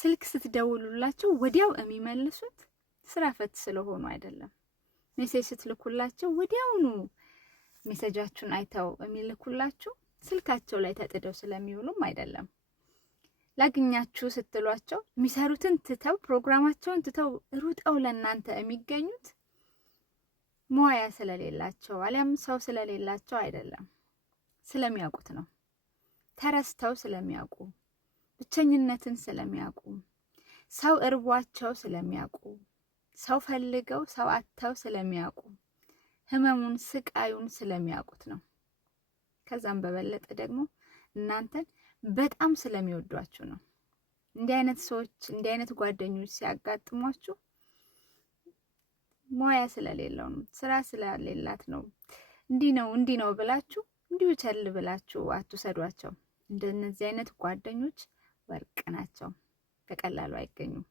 ስልክ ስትደውሉላቸው ወዲያው የሚመልሱት ስራ ፈት ስለሆኑ አይደለም። ሜሴጅ ስትልኩላቸው ወዲያውኑ ሜሴጃችሁን አይተው የሚልኩላችሁ ስልካቸው ላይ ተጥደው ስለሚውሉም አይደለም። ላግኛችሁ ስትሏቸው የሚሰሩትን ትተው ፕሮግራማቸውን ትተው ሩጠው ለእናንተ የሚገኙት ሙያ ስለሌላቸው አሊያም ሰው ስለሌላቸው አይደለም፣ ስለሚያውቁት ነው። ተረስተው ስለሚያውቁ፣ ብቸኝነትን ስለሚያውቁ፣ ሰው እርቧቸው ስለሚያውቁ፣ ሰው ፈልገው ሰው አጥተው ስለሚያውቁ፣ ህመሙን ስቃዩን ስለሚያውቁት ነው። ከዛም በበለጠ ደግሞ እናንተን በጣም ስለሚወዷችሁ ነው። እንዲህ አይነት ሰዎች እንዲህ አይነት ጓደኞች ሲያጋጥሟችሁ ሙያ ስለሌለው ነው፣ ስራ ስለሌላት ነው፣ እንዲህ ነው ብላችሁ እንዲሁ ቸል ብላችሁ አትውሰዷቸው። እንደነዚህ አይነት ጓደኞች ወርቅ ናቸው፣ በቀላሉ አይገኙም።